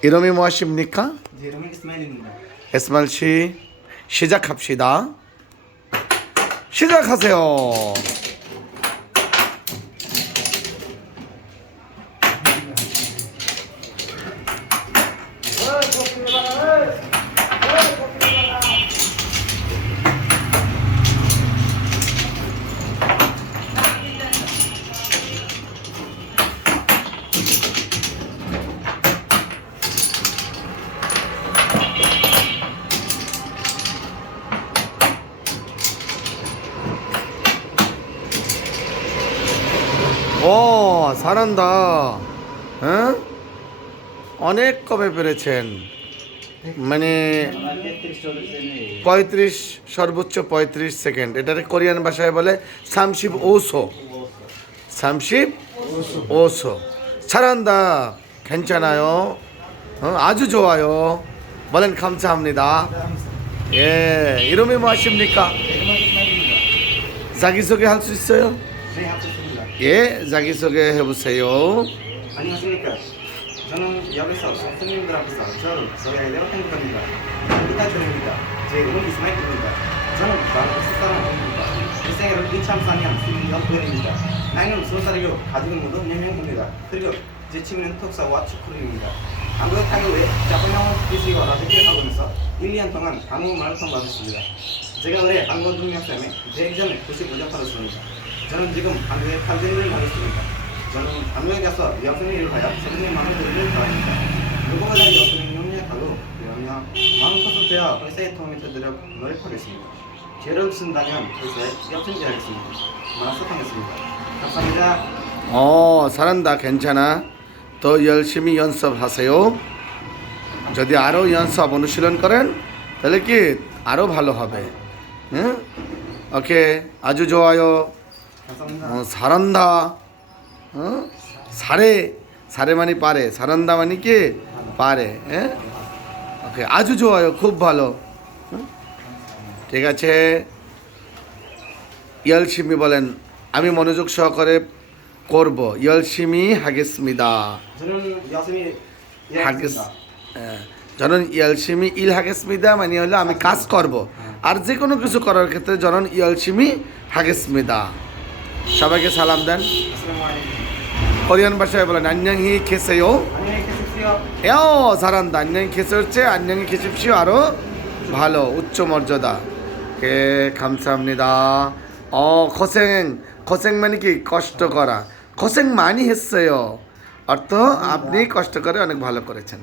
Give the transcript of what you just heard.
이름이 무엇입니까? 제 이름은 이스마일입니다. 에스마일 씨 시작합시다. 시작하세요. 오, 잘한다. 응? অনেক কবে পেরেছেন? মানে 35 সর্বোচ্চ 35 সেকেন্ড। এটাকে কোরিয়ান ভাষায় বলে 35초. 35초. 잘한다. 괜찮아요. 아주 좋아요. 말은 감사합니다. 예, 이름이 무엇입니까? 이름은 이스마일입니다. 자기소개 할 수 있어요? 네, 합쳤습니다. 예, 자기소개 해보세요. 안녕하십니까. 저는 여기서 선생님들 앞에서 저를 소개하게 되어 행복합니다. 부탁드립니다. 제 이름은 이스마일입니다. 저는 바로 사람입니다. 일생애를 2004년 26번입니다. 나이는 20살이고 가족은 모두 4명입니다. 그리고 제 취미는 독서와 축구입니다. 한국에 타기 후에 자본 영어 기술과 라디오를 하고 있어 1, 2년 동안 한국말을 통과했습니다. 제가 올해 한국 능력시험에 100점에 95점 받았습니다. 저는 지금 한국에 8등을 하고 있습니다. 저는 한국에 가서 여학생 일을 하여 선생님 마음을 들기를 바랍니다. 누구보다 여학생이 용역하고 마음껏 되어 회사에 도움이 되도록 노력하겠습니다. 기회를 준다면 회사에 협찬하겠습니다. 만족하겠습니다. 감사합니다. 잘한다. 괜찮아. 더 열심히 연습하세요. যদি আরো 연습 অনুশীলন করেন তাহলে কি আরো ভালো হবে। 응? 오케이. 아주 좋아요. 감사합니다. 잘한다. 잘해. 잘해 많이 পারে। 잘한다 মানে কি পারে। ওকে, 아주 좋아요. খুব ভালো। ঠিক আছে। 열심히 বলেন আমি মনোযোগ সহকারে করব। 열심히 하겠습니다. 저는 열심히 하겠습니다. 일하겠습니다. 저는 열심히 일하겠습니다 মানে হলো আমি কাজ করব। আর যে কোনো কিছু করার ক্ষেত্রে 저는 열심히 하겠습니다. সবাইকে সালাম দেন। আসসালামু আলাইকুম। কোরিয়ান ভাষায় বলেন 안녕히 계세요. 안녕히 계십시오. 잘한다. 안녕히 계실지 안녕히 계십시오. আরো ভালো উচ্চ মর্যাদা। কে 감사합니다. 고생 মানে কি কষ্ট করা। 고생 많이 했어요। অর্থ আপনি কষ্ট করে অনেক ভালো করেছেন।